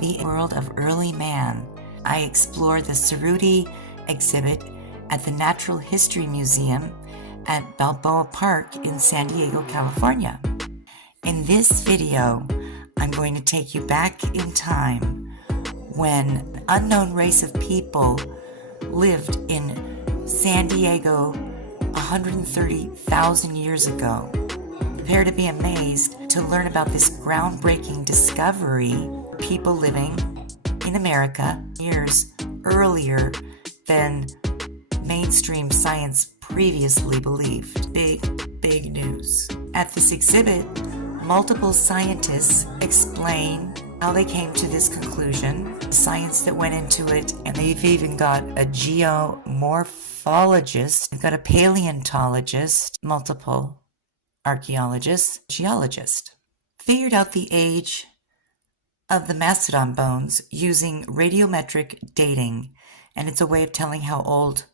the world of early man. I explore the Cerutti exhibit at the Natural History Museum at Balboa Park in San Diego, California. In this video, I'm going to take you back in time when an unknown race of people lived in San Diego 130,000 years ago. Prepare to be amazed to learn about this groundbreaking discovery. People living in America years earlier than mainstream science previously believed. Big news. At this exhibit, multiple scientists explain how they came to this conclusion, the science that went into it, and they've even got a geomorphologist, they've got a paleontologist, multiple archaeologists, geologists. Figured out the age of the mastodon bones using radiometric dating, and it's a way of telling how old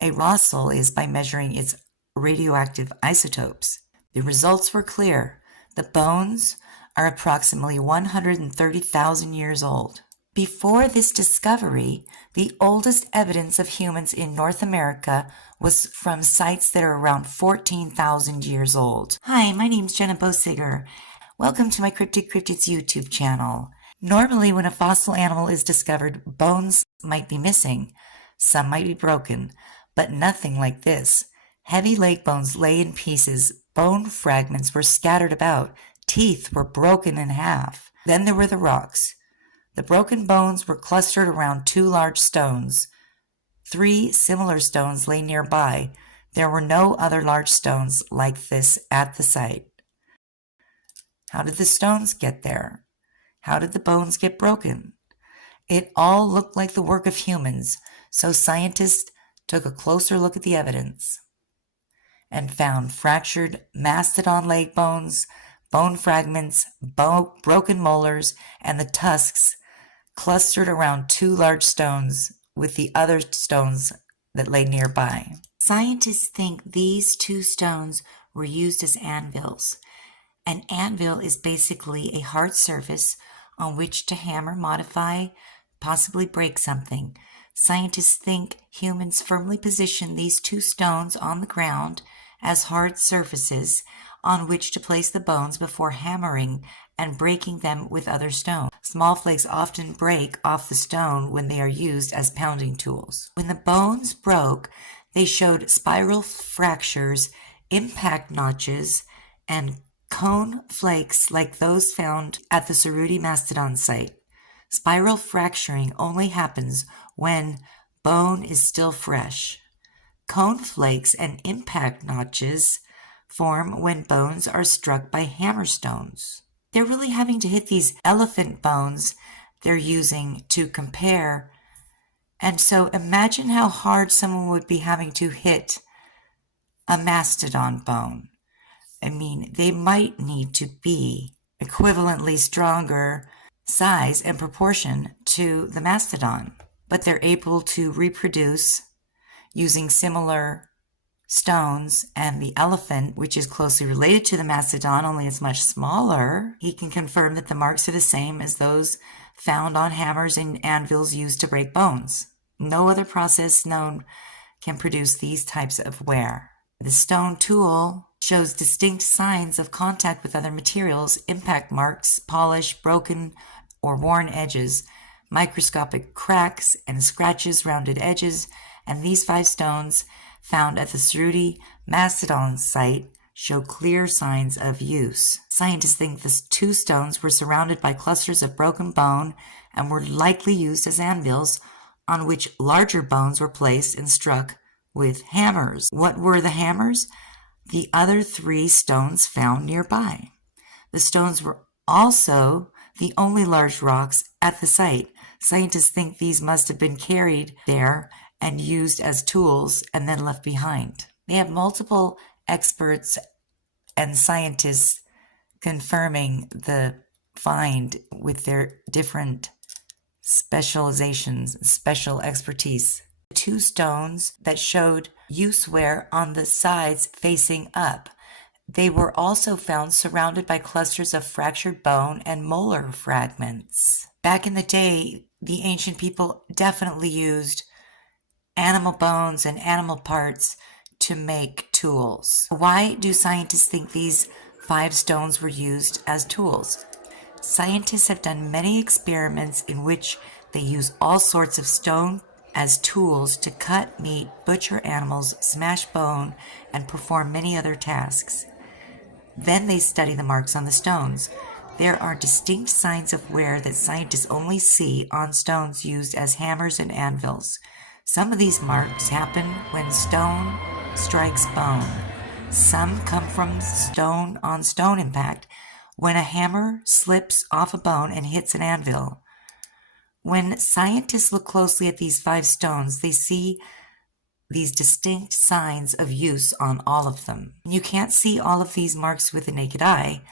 a fossil is by measuring its radioactive isotopes. The results were clear. The bones are approximately 130,000 years old. Before this discovery, the oldest evidence of humans in North America was from sites that are around 14,000 years old. Hi, my name's Jenna Bosiger. Welcome to my Cryptid Cryptids YouTube channel. Normally, when a fossil animal is discovered, bones might be missing. Some might be broken, but nothing like this. Heavy leg bones lay in pieces, bone fragments were scattered about, teeth were broken in half. Then there were the rocks. The broken bones were clustered around two large stones. 3 similar stones lay nearby. There were no other large stones like this at the site. How did the stones get there? How did the bones get broken? It all looked like the work of humans, so scientists took a closer look at the evidence and found fractured mastodon leg bones, bone fragments, broken molars, and the tusks clustered around 2 large stones with the other stones that lay nearby. Scientists think these 2 stones were used as anvils. An anvil is basically a hard surface on which to hammer, modify, possibly break something. Scientists think humans firmly positioned these 2 stones on the ground as hard surfaces on which to place the bones before hammering and breaking them with other stones. Small flakes often break off the stone when they are used as pounding tools. When the bones broke, they showed spiral fractures, impact notches, and cone flakes like those found at the Cerutti mastodon site. Spiral fracturing only happens when bone is still fresh. Cone flakes and impact notches form when bones are struck by hammerstones. They're really having to hit these elephant bones they're using to compare. And so imagine how hard someone would be having to hit a mastodon bone. I mean, they might need to be equivalently stronger size and proportion to the mastodon, but they're able to reproduce using similar stones, and the elephant, which is closely related to the mastodon, only it's much smaller, he can confirm that the marks are the same as those found on hammers and anvils used to break bones. No other process known can produce these types of wear. The stone tool shows distinct signs of contact with other materials, impact marks, polish, broken or worn edges, microscopic cracks and scratches, rounded edges, and these 5 stones found at the Cerutti mastodon site show clear signs of use. Scientists think the 2 stones were surrounded by clusters of broken bone and were likely used as anvils on which larger bones were placed and struck with hammers. What were the hammers? The other 3 stones found nearby. The stones were also the only large rocks at the site. Scientists think these must have been carried there and used as tools and then left behind. They have multiple experts and scientists confirming the find with their different specializations, special expertise. 2 stones that showed use wear on the sides facing up. They were also found surrounded by clusters of fractured bone and molar fragments. Back in the day, the ancient people definitely used animal bones and animal parts to make tools. Why do scientists think these 5 stones were used as tools? Scientists have done many experiments in which they use all sorts of stone as tools to cut meat, butcher animals, smash bone, and perform many other tasks. Then they study the marks on the stones. There are distinct signs of wear that scientists only see on stones used as hammers and anvils. Some of these marks happen when stone strikes bone. Some come from stone-on-stone impact, when a hammer slips off a bone and hits an anvil. When scientists look closely at these 5 stones, they see these distinct signs of use on all of them. You can't see all of these marks with the naked eye.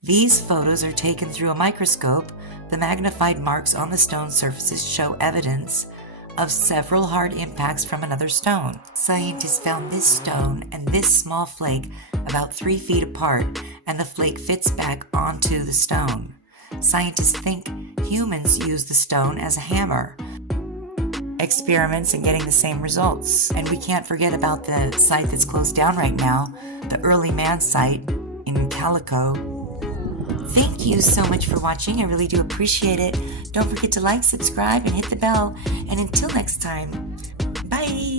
These photos are taken through a microscope. The magnified marks on the stone surfaces show evidence of several hard impacts from another stone. Scientists found this stone and this small flake about 3 feet apart, and the flake fits back onto the stone. Scientists think humans use the stone as a hammer. Experiments and getting the same results. And we can't forget about the site that's closed down right now, the early man site in Calico. Thank you so much for watching. I really do appreciate it. Don't forget to like, subscribe, and hit the bell. And until next time, bye!